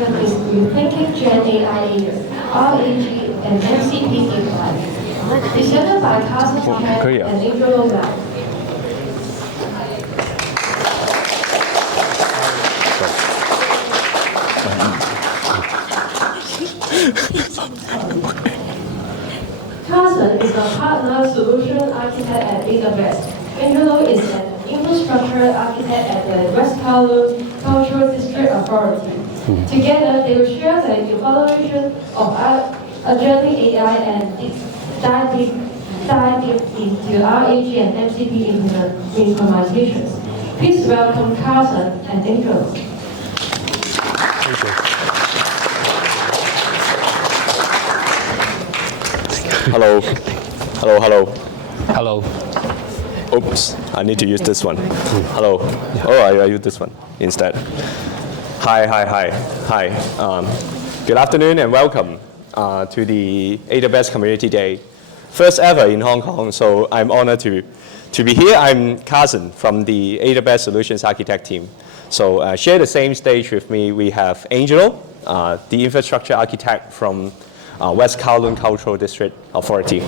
session is Rethinking GenAI, RAG, and MCP AI, presented by Carson and Angelo Mao. Carson is a partner solution architect at AWS. Angelo is an infrastructure architect at the West Kowloon Cultural District Authority. Together, they will share the evaluation of Agentic AI and dive deep into RAG and MCP implementations. Please welcome Carson and Angelo. Thank you. Hello. Hello, hello. Hello. Oops, I need to use this one. Hello. Oh, I use this one instead. Hi. Good afternoon and welcome to the AWS Community Day. First ever in Hong Kong, so I'm honored to be here. I'm Carson from the AWS Solutions Architect team. So share the same stage with me. We have Angelo, the infrastructure architect from West Kowloon Cultural District Authority.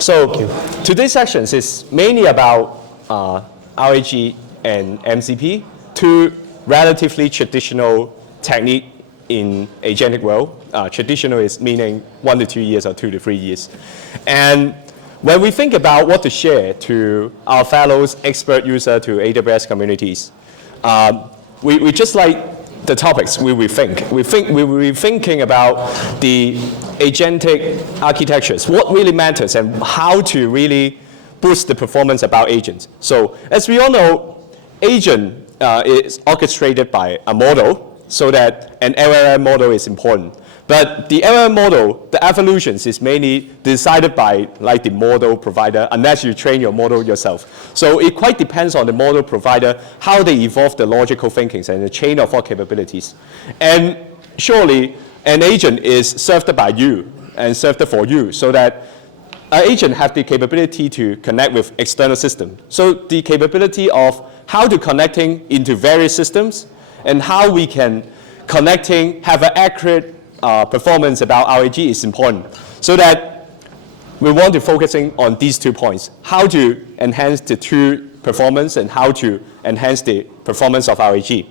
So today's sessions is mainly about RAG and MCP, two relatively traditional technique in agentic world. Traditional is meaning 1 to 2 years or 2 to 3 years. And when we think about what to share to our fellows, expert user to AWS communities, we just like the topics we will think. We will be thinking about the agentic architectures, what really matters and how to really boost the performance about agents. So as we all know, agent is orchestrated by a model so that an LLM model is important. But the LLM model, the evolutions is mainly decided by like the model provider unless you train your model yourself. So it quite depends on the model provider, how they evolve the logical thinkings and the chain of thought capabilities. And surely an agent is served by you and served for you so that an agent have the capability to connect with external system. So the capability of how to connecting into various systems and how we can connecting have an accurate performance about RAG is important. So that we want to focusing on these 2 points, how to enhance the true performance and how to enhance the performance of RAG.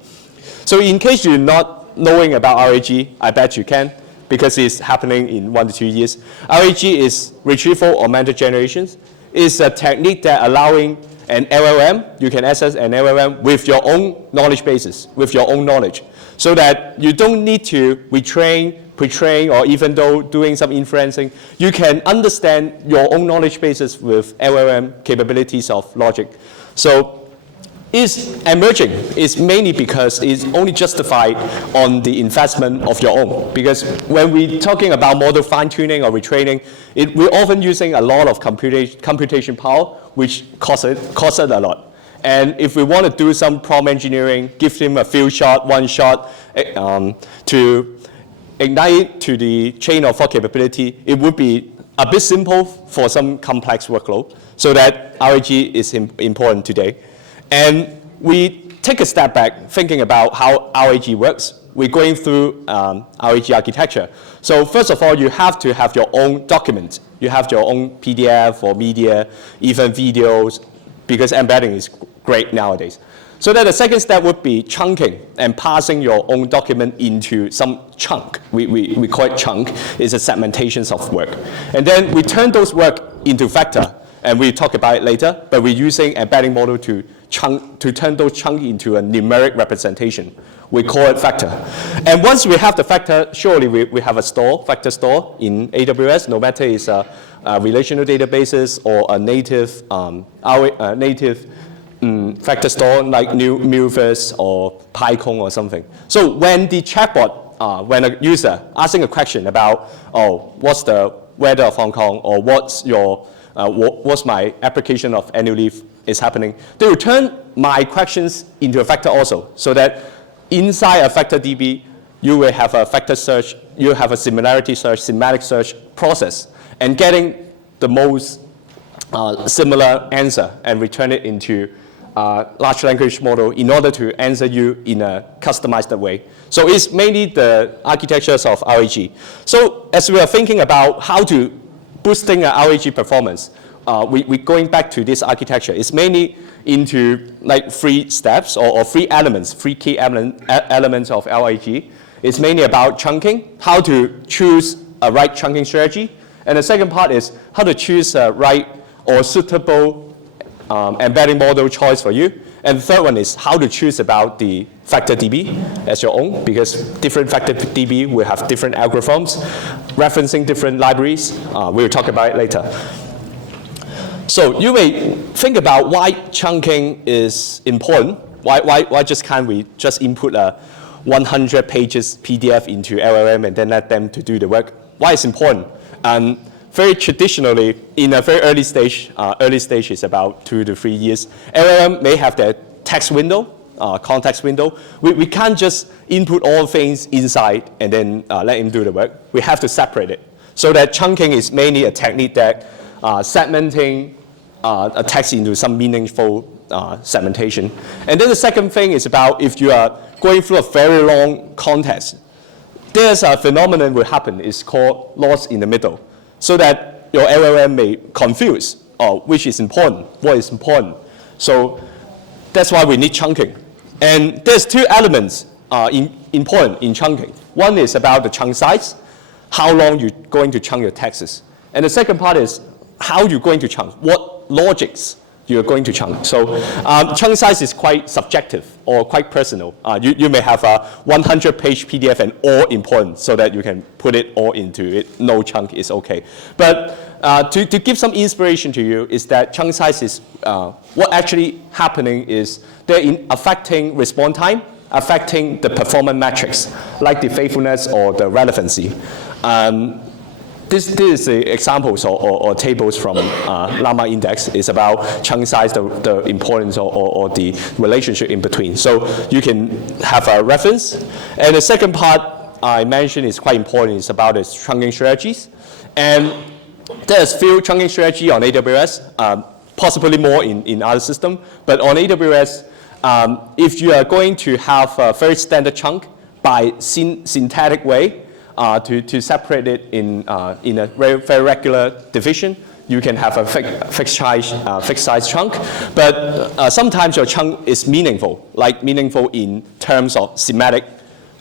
So in case you're not knowing about RAG, I bet you can, because it's happening in 1 to 2 years. RAG is retrieval augmented generations. It's a technique that allowing an LLM, you can access an LLM with your own knowledge bases, with your own knowledge, so that you don't need to retrain, pre-train, or even though doing some inferencing, you can understand your own knowledge bases with LLM capabilities of logic. So it's emerging. It's mainly because it's only justified on the investment of your own. Because when we're talking about model fine-tuning or retraining, we're often using a lot of computation power, which costs a lot. And if we want to do some prompt engineering, give them a few shot, one shot, to ignite to the chain of thought capability, it would be a bit simple for some complex workload. So that RAG is important today. And we take a step back thinking about how RAG works. We're going through RAG architecture. So first of all, you have to have your own document. You have your own PDF or media, even videos, because embedding is great nowadays. So then the second step would be chunking and passing your own document into some chunk. We call it chunk. It's a segmentation of work. And then we turn those work into vector. And we'll talk about it later, but we're using embedding model to turn those chunks into a numeric representation. We call it vector. And once we have the vector, surely we have a store, vector store in AWS, no matter it's a relational databases or a native, vector store like Milvus or PyCon or something. So when the chatbot, when a user asking a question about, what's the weather of Hong Kong, or what's my application of annual leave is happening, they will turn my questions into a vector also, so that inside a vector DB, you will have a vector search, you have a similarity search, semantic search process, and getting the most similar answer and return it into large language model in order to answer you in a customized way. So it's mainly the architectures of RAG. So as we are thinking about how to boosting RAG performance, we're going back to this architecture. It's mainly into like 3 steps or 3 elements, 3 key elements of RAG. It's mainly about chunking, how to choose a right chunking strategy. And the second part is how to choose a right or suitable embedding model choice for you. And the third one is how to choose about the vector DB as your own, because different vector DB will have different algorithms, referencing different libraries. We'll talk about it later. So you may think about why chunking is important. Why just can't we just input a 100 pages PDF into LLM and then let them to do the work? Why it's important? Very traditionally, in a very early stage is about 2 to 3 years, LLM may have their text window, context window. We can't just input all things inside and then let him do the work. We have to separate it. So that chunking is mainly a technique that segmenting a text into some meaningful segmentation. And then the second thing is about if you are going through a very long context, there's a phenomenon will happen. It's called loss in the middle. So that your LLM may confuse which is important, what is important. So that's why we need chunking. And there's 2 elements important in chunking. One is about the chunk size, how long you're going to chunk your texts. And the second part is how you're going to chunk, what logics you're going to chunk. So chunk size is quite subjective or quite personal. You may have a 100-page PDF and all important so that you can put it all into it. No chunk is okay. But to give some inspiration to you is that chunk size is what actually happening is they're affecting response time, affecting the performance metrics, like the faithfulness or the relevancy. This is the examples or tables from Llama Index. It's about chunk size, the importance or the relationship in between. So you can have a reference. And the second part I mentioned is quite important. It's about the chunking strategies. And there's few chunking strategy on AWS, possibly more in other systems. But on AWS, if you are going to have a very standard chunk by synthetic way, to separate it in a very regular division, you can have a fixed size chunk. But sometimes your chunk is meaningful, like meaningful in terms of semantic,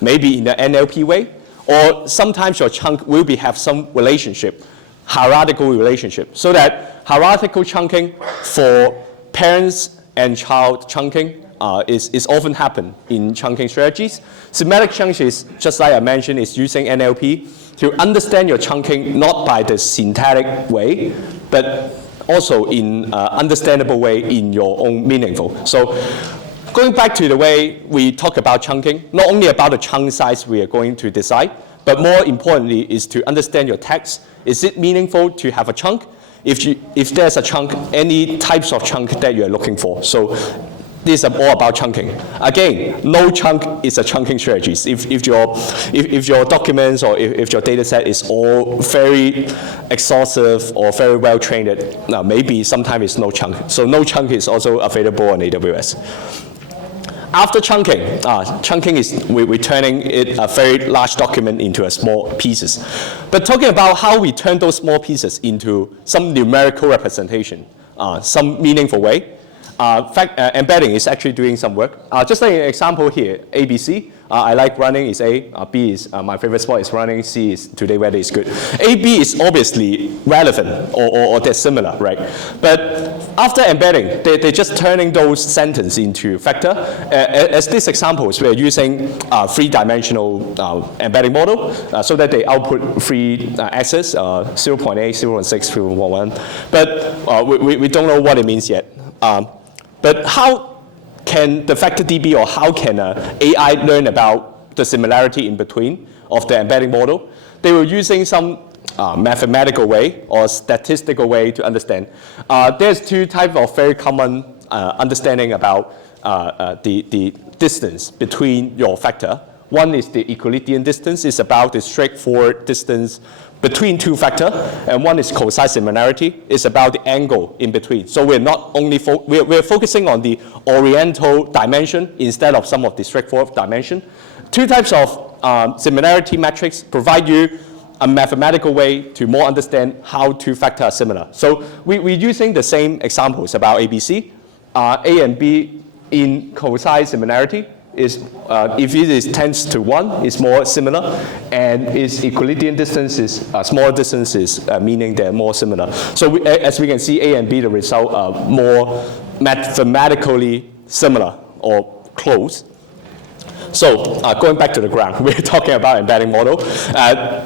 maybe in the NLP way, or sometimes your chunk will have some relationship, hierarchical relationship, so that hierarchical chunking for parents and child chunking is often happen in chunking strategies. Semantic chunks is, just like I mentioned, is using NLP to understand your chunking not by the synthetic way, but also in understandable way in your own meaningful. So going back to the way we talk about chunking, not only about the chunk size we are going to decide, but more importantly is to understand your text. Is it meaningful to have a chunk? If there's a chunk, any types of chunk that you're looking for. So these are all about chunking. Again, no chunk is a chunking strategy. If your documents or if your data set is all very exhaustive or very well trained, maybe sometimes it's no chunk. So no chunk is also available on AWS. After chunking, chunking is we're turning it a very large document into a small pieces. But talking about how we turn those small pieces into some numerical representation, some meaningful way. Embedding is actually doing some work. Just like an example here, ABC. I like running is A. B is my favorite sport is running. C is today weather is good. A, B is obviously relevant or they're similar, right? But after embedding, they're just turning those sentences into vector. As these examples, we're using 3-dimensional embedding model so that they output 3 axes, 0.8, 0.6, 0.1. But we don't know what it means yet. But how can the vector DB or how can AI learn about the similarity in between of the embedding model? They were using some mathematical way or statistical way to understand. There's 2 types of very common understanding about the distance between your vector One is the Euclidean distance. It's about the straightforward distance between two vectors. And one is cosine similarity. It's about the angle in between. So we're not only we're focusing on the oriental dimension instead of some of the straightforward dimension. Two types of similarity metrics provide you a mathematical way to more understand how two vectors are similar. So we're using the same examples about ABC. A and B in cosine similarity is, if it is tends to 1, it's more similar, and its Euclidean distance is smaller distances, meaning they're more similar. So as we can see, A and B, the result are more mathematically similar or close. So going back to the ground, we're talking about embedding model.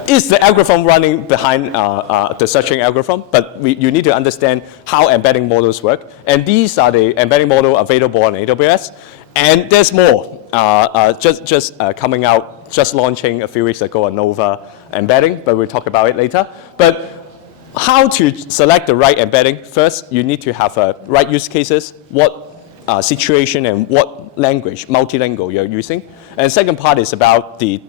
Is the algorithm running behind the searching algorithm? But you need to understand how embedding models work. And these are the embedding model available on AWS. And there's more just coming out, just launching a few weeks ago, a Nova embedding, but we'll talk about it later. But how to select the right embedding? First, you need to have right use cases, what situation and what language, multilingual you're using. And second part is about the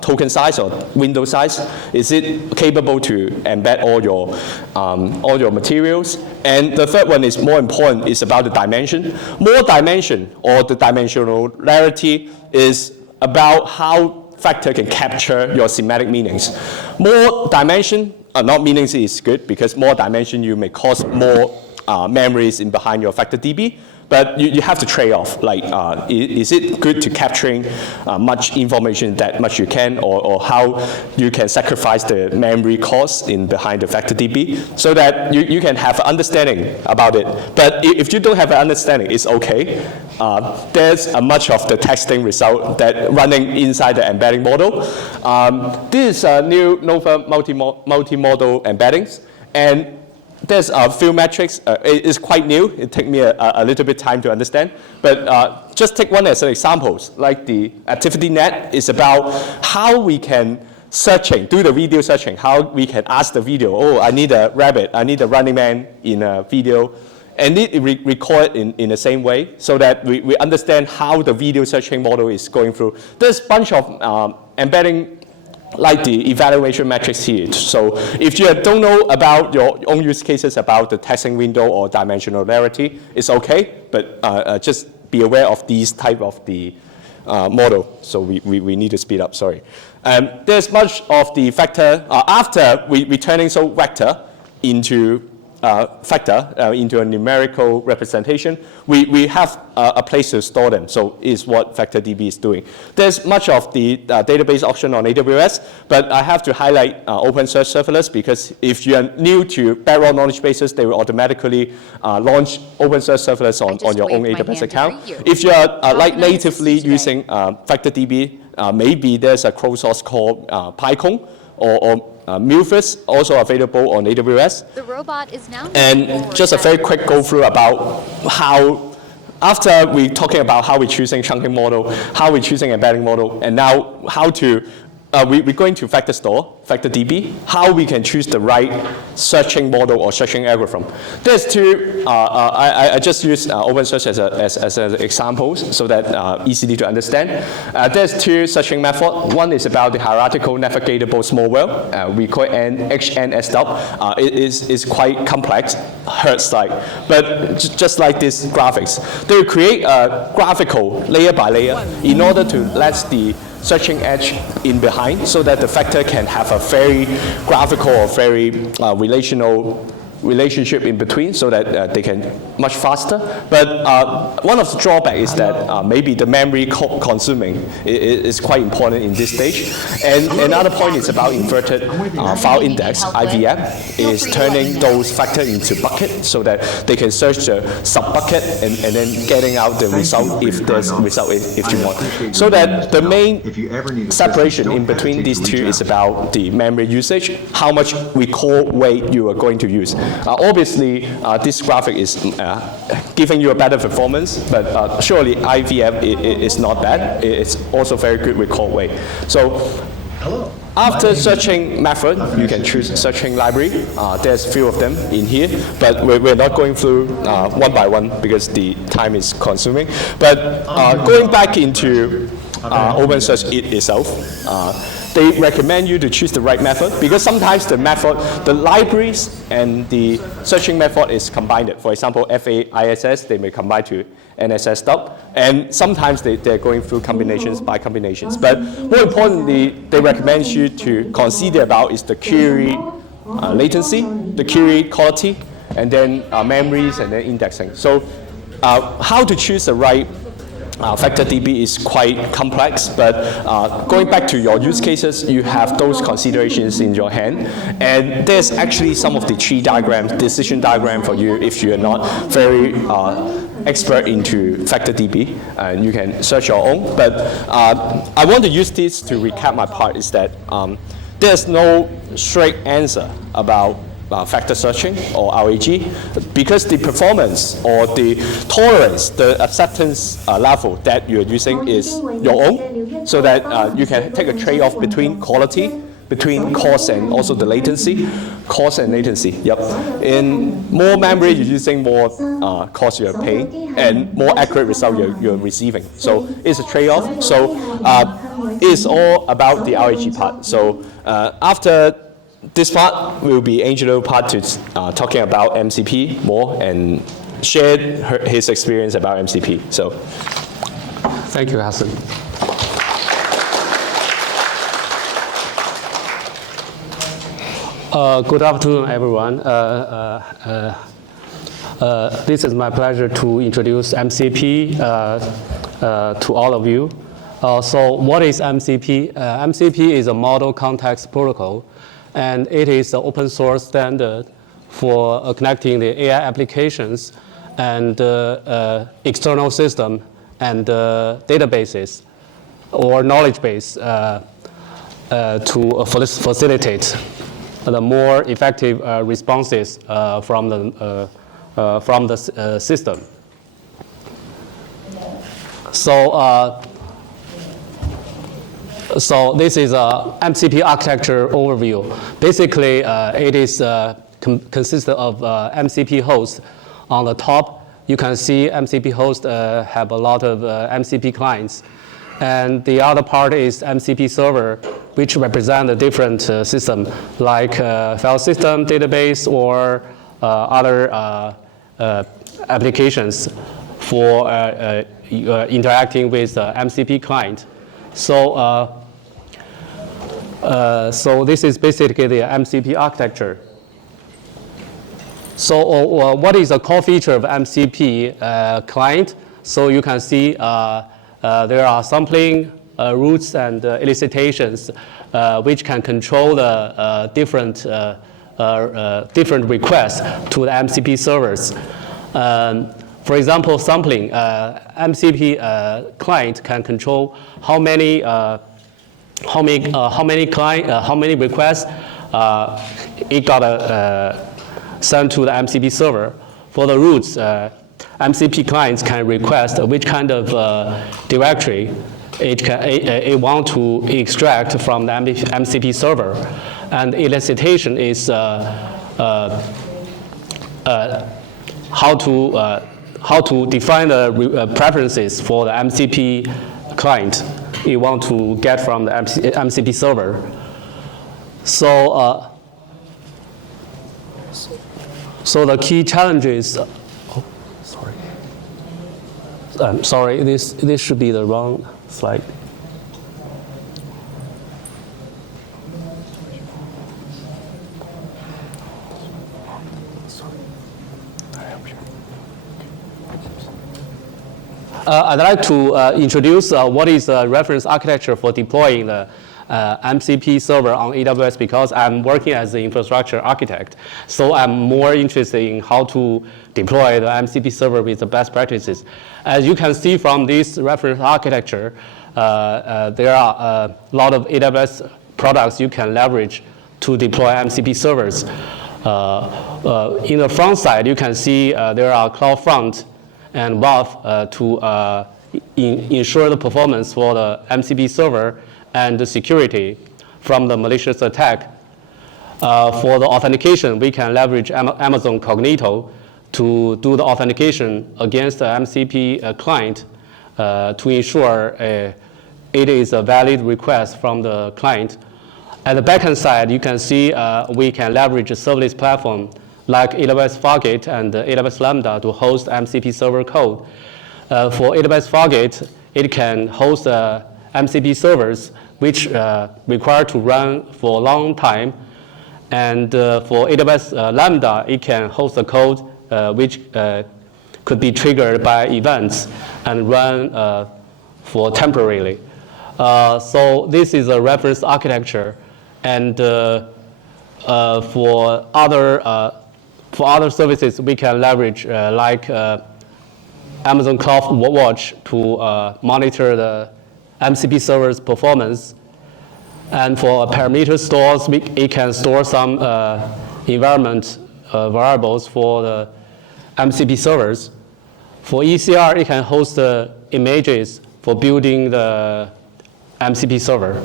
token size or window size. Is it capable to embed all your materials? And the third one is more important, is about the dimension. More dimension or the dimensionality is about how vector can capture your semantic meanings. More dimension, not meanings is good, because more dimension you may cause more memories in behind your vector DB. But you have to trade off, like is it good to capturing much information that much you can, or how you can sacrifice the memory cost in behind the vector DB so that you can have an understanding about it. But if you don't have an understanding, it's okay. There's a much of the testing result that running inside the embedding model. This is a new Nova multi-model embeddings. And there's a few metrics. It's quite new. It took me a little bit time to understand. But just take one as an example. Like the activity net is about how we can do the video searching, how we can ask the video, oh, I need a rabbit, I need a running man in a video, and it record in the same way so that we understand how the video searching model is going through. There's a bunch of embedding like the evaluation metrics here. So if you don't know about your own use cases about the testing window or dimensionality, it's okay, but just be aware of these type of the model. So we need to speed up, sorry. There's much of the vector, after we turning vector into into a numerical representation, we have a place to store them. So is what VectorDB is doing. There's much of the database option on AWS, but I have to highlight OpenSearch serverless, because if you're new to Bedrock knowledge bases, they will automatically launch OpenSearch serverless on your own AWS account. If you're like natively using VectorDB, maybe there's a closed source called PyCon or Milfus, also available on AWS. The robot is now. And just a very quick go through about how, after we're talking about how we're choosing chunking model, how we're choosing embedding model, and now how to, we're going to vector store, VectorDB, how we can choose the right searching model or searching algorithm. There's two, I just use OpenSearch as examples so that easily to understand. There's two searching methods. One is about the hierarchical navigatable small world. We call it HNSW. It is quite complex, Hertz-like. But just like these graphics, they will create a graphical layer by layer in order to let the searching edge in behind so that the vector can have a very graphical or very relationship in between so that they can much faster. But one of the drawbacks is that maybe the memory consuming is quite important in this stage. And another point is about inverted file index, IVF, is turning those vectors into buckets so that they can search the sub-bucket and then getting out the result if there's a result if you want. So that the main separation in between these two is about the memory usage, how much recall weight you are going to use. Obviously, this graphic is giving you a better performance, but surely IVF is not bad. It's also very good recall weight. So after searching method, you can choose searching library. There's a few of them in here, but we're not going through one by one because the time is consuming. But going back into open source it itself. They recommend you to choose the right method because sometimes the method, the libraries and the searching method is combined. For example, FAISS, they may combine to NSS stub, and sometimes they're going through combinations by combinations. But more importantly, they recommend you to consider about is the query latency, the query quality, and then memories and then indexing. So how to choose the right vector DB is quite complex, but going back to your use cases, you have those considerations in your hand. And there's actually some of the tree diagrams, decision diagram for you if you're not very expert into vector DB, and you can search your own. But I want to use this to recap my part is that there's no straight answer about vector searching or RAG because the performance or the tolerance, the acceptance level that you're using is your own, so that you can take a trade-off between quality, between cost and also the latency. Cost and latency, yep. In more memory, you're using more cost you're paying, and more accurate result you're receiving. So it's a trade-off. So it's all about the RAG part. So after this part will be Angelo part to talking about MCP more and share his experience about MCP. So, Thank you, Carson. Good afternoon, everyone. This is my pleasure to introduce MCP to all of you. So what is MCP? MCP is a model context protocol, and it is an open source standard for connecting the AI applications and external system and databases or knowledge base to facilitate the more effective responses from the system. So this is a MCP architecture overview. Basically, it is consists of MCP host. On the top, you can see MCP host have a lot of MCP clients. And the other part is MCP server, which represent a different system, like file system, database, or other applications for interacting with the MCP client. So this is basically the MCP architecture. So what is the core feature of MCP client? So you can see there are sampling, routes, and elicitations, which can control the different requests to the MCP servers. For example, sampling, MCP client can control how many requests it got sent to the MCP server. For the routes, MCP clients can request which kind of directory it want to extract from the MCP server. And elicitation is how to define the preferences for the MCP client you want to get from the MCP server. So the key challenges. I'm sorry, this should be the wrong slide. I'd like to introduce what is the reference architecture for deploying the MCP server on AWS, because I'm working as the infrastructure architect. So I'm more interested in how to deploy the MCP server with the best practices. As you can see from this reference architecture, there are a lot of AWS products you can leverage to deploy MCP servers. In the front side, you can see there are CloudFront and Valve to ensure the performance for the MCP server and the security from the malicious attack. For the authentication, we can leverage Amazon Cognito to do the authentication against the MCP client to ensure it is a valid request from the client. At the backend side, you can see we can leverage a serverless platform like AWS Fargate and AWS Lambda to host MCP server code. For AWS Fargate, it can host MCP servers which require to run for a long time. And for AWS Lambda, it can host a code which could be triggered by events and run for temporarily. So this is a reference architecture. And for other services, we can leverage like Amazon CloudWatch to monitor the MCP server's performance. And for parameter stores, it can store some environment variables for the MCP servers. For ECR, it can host images for building the MCP server.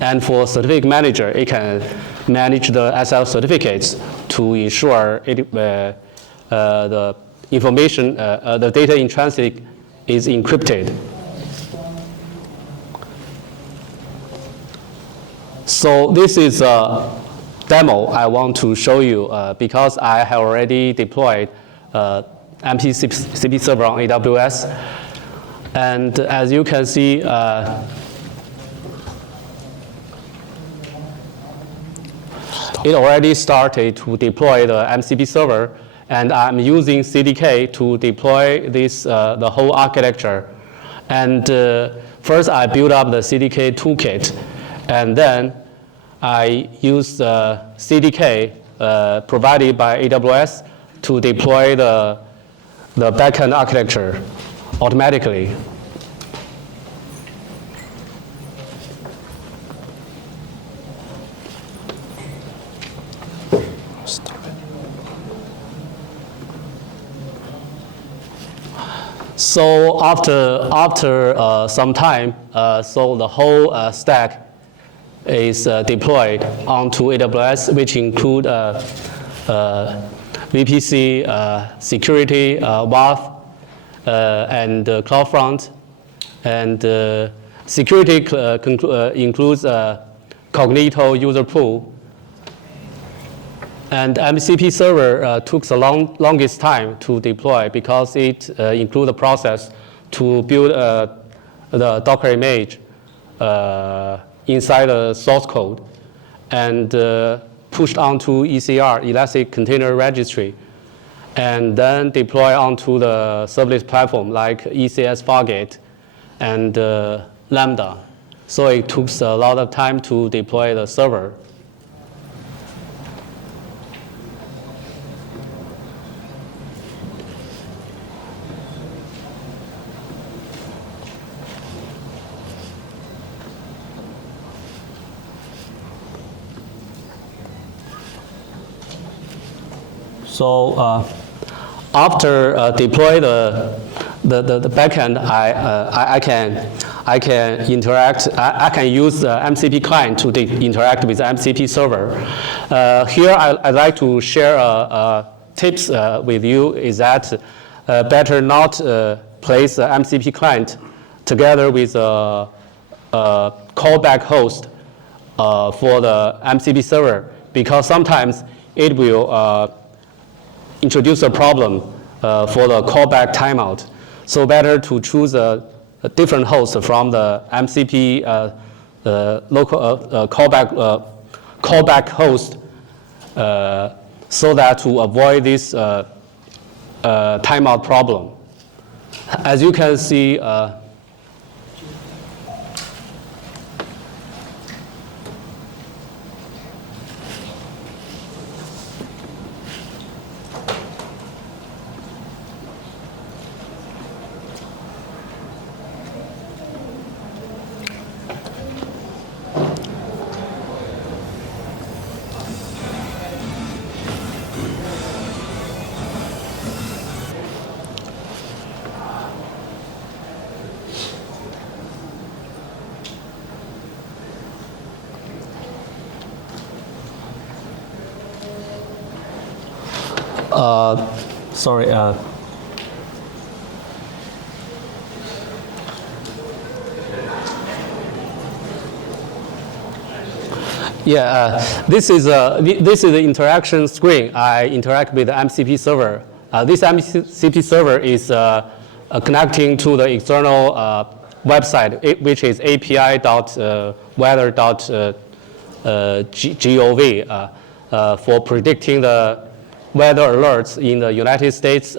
And for certificate manager, it can manage the SL certificates to ensure the information, the data in transit is encrypted. So this is a demo I want to show you because I have already deployed MCP server on AWS. And as you can see, it already started to deploy the MCP server, and I'm using CDK to deploy this the whole architecture. And first, I built up the CDK toolkit, and then I use the CDK provided by AWS to deploy the backend architecture automatically. So after some time, so the whole stack is deployed onto AWS, which include VPC, security, WAF, and CloudFront. And security includes Cognito user pool. And MCP server took the longest time to deploy because it includes the process to build the Docker image inside the source code and pushed onto ECR, Elastic Container Registry, and then deploy onto the serverless platform like ECS Fargate and Lambda. So it took a lot of time to deploy the server. So after deploy the backend, I can interact. I can use the MCP client to interact with the MCP server. Here, I'd like to share tips with you. Is that better not place the MCP client together with a callback host for the MCP server, because sometimes it will introduce a problem for the callback timeout. So better to choose a different host from the MCP local callback host so that to avoid this timeout problem. As you can see, This is the interaction screen. I interact with the MCP server. This MCP server is connecting to the external website, which is api.weather.gov for predicting the weather alerts in the United States.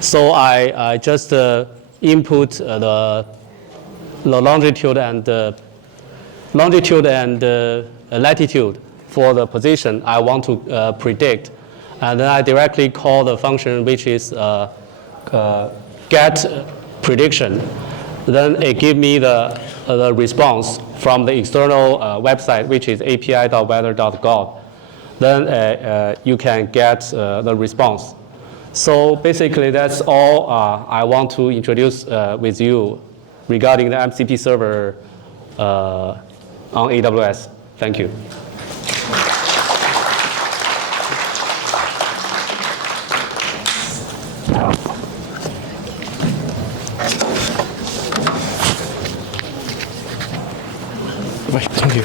So I just input the longitude and latitude for the position I want to predict, and then I directly call the function which is get prediction. Then it gives me the response from the external website, which is api.weather.gov. Then you can get the response. So basically, that's all I want to introduce with you regarding the MCP server on AWS. Thank you. Right, thank you.